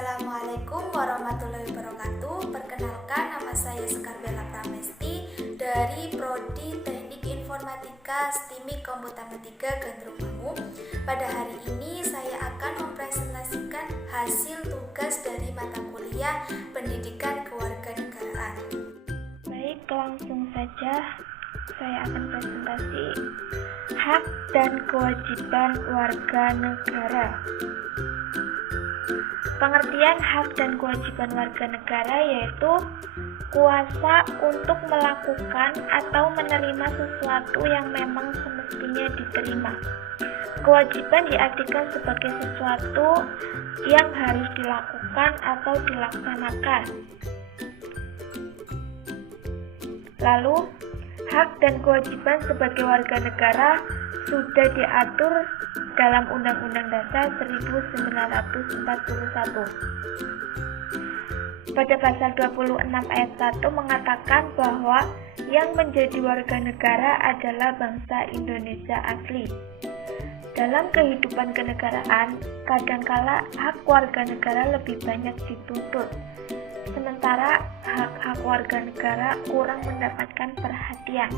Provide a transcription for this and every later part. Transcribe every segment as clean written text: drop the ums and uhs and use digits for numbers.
Assalamualaikum warahmatullahi wabarakatuh. Perkenalkan, nama saya Sekar Bella Pramesti dari Prodi Teknik Informatika STIMIK Komputer 3 Gandrung Mangu. Pada hari ini saya akan mempresentasikan hasil tugas dari mata kuliah Pendidikan Kewarganegaraan. Baik, langsung saja saya akan presentasi hak dan kewajiban warga negara. Pengertian hak dan kewajiban warga negara yaitu kuasa untuk melakukan atau menerima sesuatu yang memang semestinya diterima. Kewajiban diartikan sebagai sesuatu yang harus dilakukan atau dilaksanakan. Lalu, hak dan kewajiban sebagai warga negara sudah diatur dalam Undang-Undang Dasar 1941. Pada pasal 26 ayat 1 mengatakan bahwa yang menjadi warga negara adalah bangsa Indonesia asli. Dalam kehidupan kenegaraan, kadangkala hak warga negara lebih banyak dituntut, sementara hak-hak warga negara kurang mendapatkan perhatian.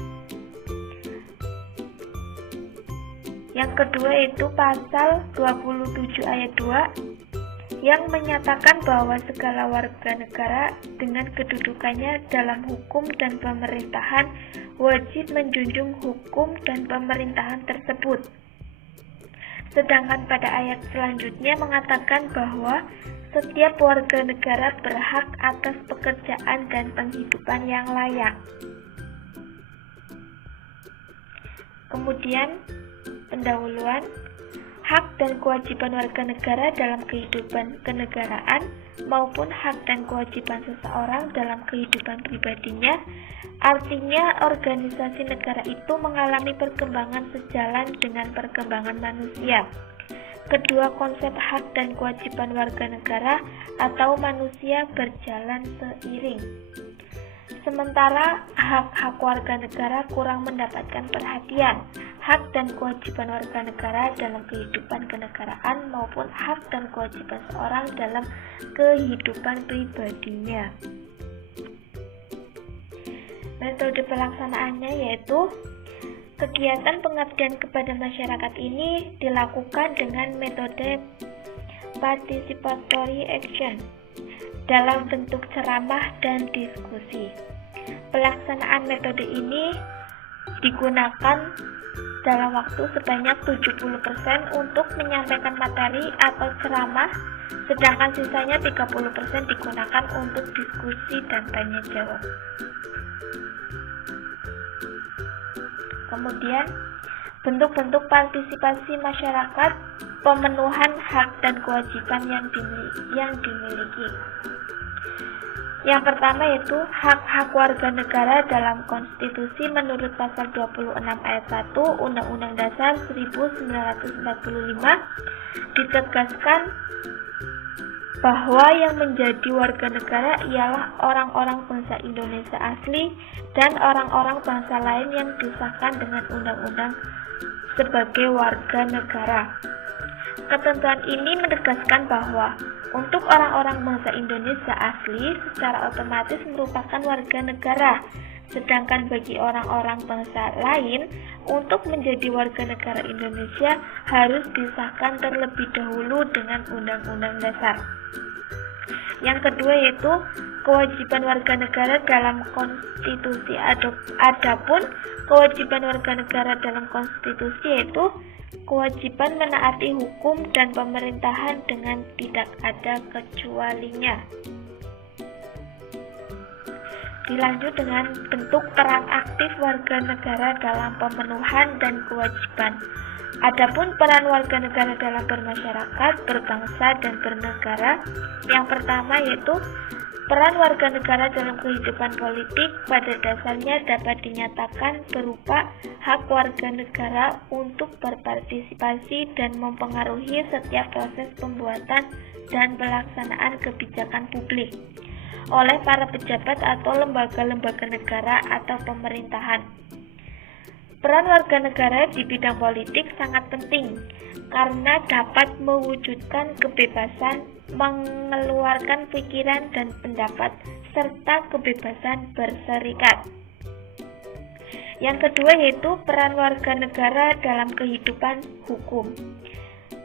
Yang kedua itu pasal 27 ayat 2 yang menyatakan bahwa segala warga negara dengan kedudukannya dalam hukum dan pemerintahan wajib menjunjung hukum dan pemerintahan tersebut. Sedangkan pada ayat selanjutnya mengatakan bahwa setiap warga negara berhak atas pekerjaan dan penghidupan yang layak. Kemudian pendahuluan, hak dan kewajiban warga negara dalam kehidupan kenegaraan maupun hak dan kewajiban seseorang dalam kehidupan pribadinya, artinya organisasi negara itu mengalami perkembangan sejalan dengan perkembangan manusia. Kedua konsep hak dan kewajiban warga negara atau manusia berjalan seiring. Sementara hak-hak warga negara kurang mendapatkan perhatian, hak dan kewajiban warga negara dalam kehidupan kenegaraan maupun hak dan kewajiban seorang dalam kehidupan pribadinya. Metode pelaksanaannya yaitu kegiatan pengabdian kepada masyarakat ini dilakukan dengan metode participatory action dalam bentuk ceramah dan diskusi. Pelaksanaan metode ini digunakan dalam waktu sebanyak 70% untuk menyampaikan materi atau ceramah, sedangkan sisanya 30% digunakan untuk diskusi dan tanya jawab. Kemudian, bentuk-bentuk partisipasi masyarakat, pemenuhan hak dan kewajiban yang dimiliki. Yang pertama yaitu hak-hak warga negara dalam konstitusi menurut pasal 26 ayat 1 Undang-Undang Dasar 1945 ditegaskan bahwa yang menjadi warga negara ialah orang-orang bangsa Indonesia asli dan orang-orang bangsa lain yang disahkan dengan undang-undang sebagai warga negara. Ketentuan ini menegaskan bahwa untuk orang-orang bangsa Indonesia asli secara otomatis merupakan warga negara, sedangkan bagi orang-orang bangsa lain untuk menjadi warga negara Indonesia harus disahkan terlebih dahulu dengan Undang-Undang Dasar. Yang kedua yaitu kewajiban warga negara dalam konstitusi. Adapun kewajiban warga negara dalam konstitusi yaitu kewajiban menaati hukum dan pemerintahan dengan tidak ada kecualinya. Dilanjut dengan bentuk peran aktif warga negara dalam pemenuhan dan kewajiban. Adapun peran warga negara dalam bermasyarakat, berbangsa, dan bernegara, yang pertama yaitu peran warga negara dalam kehidupan politik pada dasarnya dapat dinyatakan berupa hak warga negara untuk berpartisipasi dan mempengaruhi setiap proses pembuatan dan pelaksanaan kebijakan publik oleh para pejabat atau lembaga-lembaga negara atau pemerintahan. Peran warga negara di bidang politik sangat penting karena dapat mewujudkan kebebasan, mengeluarkan pikiran dan pendapat, serta kebebasan berserikat. Yang kedua yaitu peran warga negara dalam kehidupan hukum.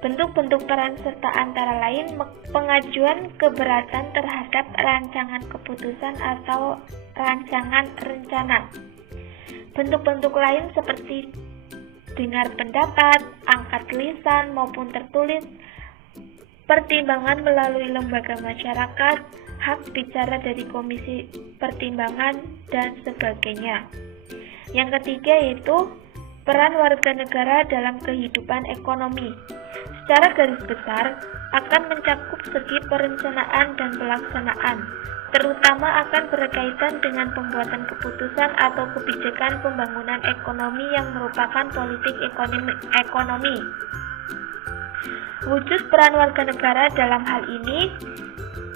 Bentuk-bentuk peran serta antara lain pengajuan keberatan terhadap rancangan keputusan atau rancangan rencana. Bentuk-bentuk lain seperti dengar pendapat, angkat lisan maupun tertulis, pertimbangan melalui lembaga masyarakat, hak bicara dari komisi pertimbangan, dan sebagainya. Yang ketiga yaitu peran warga negara dalam kehidupan ekonomi. Secara garis besar akan mencakup segi perencanaan dan pelaksanaan, terutama akan berkaitan dengan pembuatan keputusan atau kebijakan pembangunan ekonomi yang merupakan politik ekonomi. Wujud peran warga negara dalam hal ini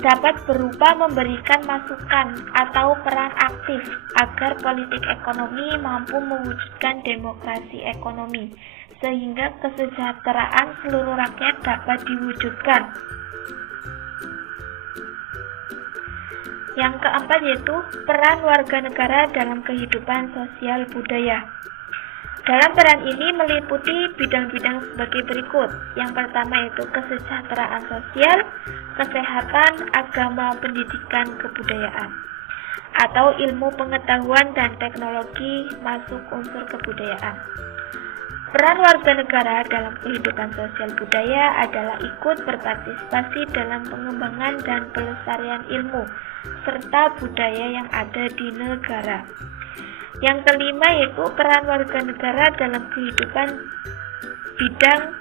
dapat berupa memberikan masukan atau peran aktif agar politik ekonomi mampu mewujudkan demokrasi ekonomi, sehingga kesejahteraan seluruh rakyat dapat diwujudkan. Yang keempat yaitu peran warga negara dalam kehidupan sosial budaya. Dalam peran ini meliputi bidang-bidang sebagai berikut. Yang pertama yaitu kesejahteraan sosial, kesehatan, agama, pendidikan, kebudayaan, atau ilmu pengetahuan dan teknologi masuk unsur kebudayaan. Peran warga negara dalam kehidupan sosial budaya adalah ikut berpartisipasi dalam pengembangan dan pelestarian ilmu serta budaya yang ada di negara. Yang kelima yaitu peran warga negara dalam kehidupan bidang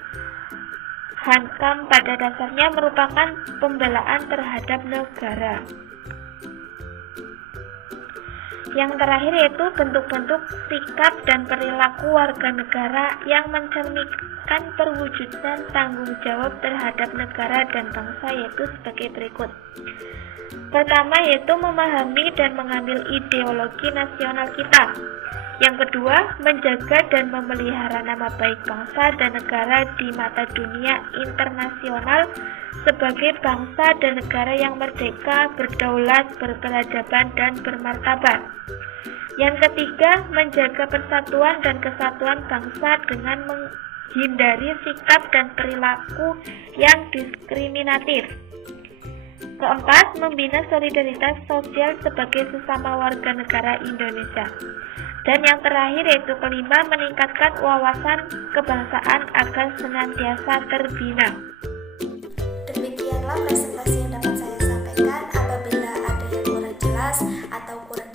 HANKAM pada dasarnya merupakan pembelaan terhadap negara. Yang terakhir yaitu bentuk-bentuk sikap dan perilaku warga negara yang mencerminkan perwujudan tanggung jawab terhadap negara dan bangsa, yaitu sebagai berikut. Pertama yaitu memahami dan mengambil ideologi nasional kita. Yang kedua, menjaga dan memelihara nama baik bangsa dan negara di mata dunia internasional sebagai bangsa dan negara yang merdeka, berdaulat, berperadaban, dan bermartabat. Yang ketiga, menjaga persatuan dan kesatuan bangsa dengan menghindari sikap dan perilaku yang diskriminatif. Keempat, membina solidaritas sosial sebagai sesama warga negara Indonesia. Dan yang terakhir yaitu kelima, meningkatkan wawasan kebangsaan agar senantiasa terbina. Demikianlah presentasi yang dapat saya sampaikan. Apabila ada yang kurang jelas atau kurang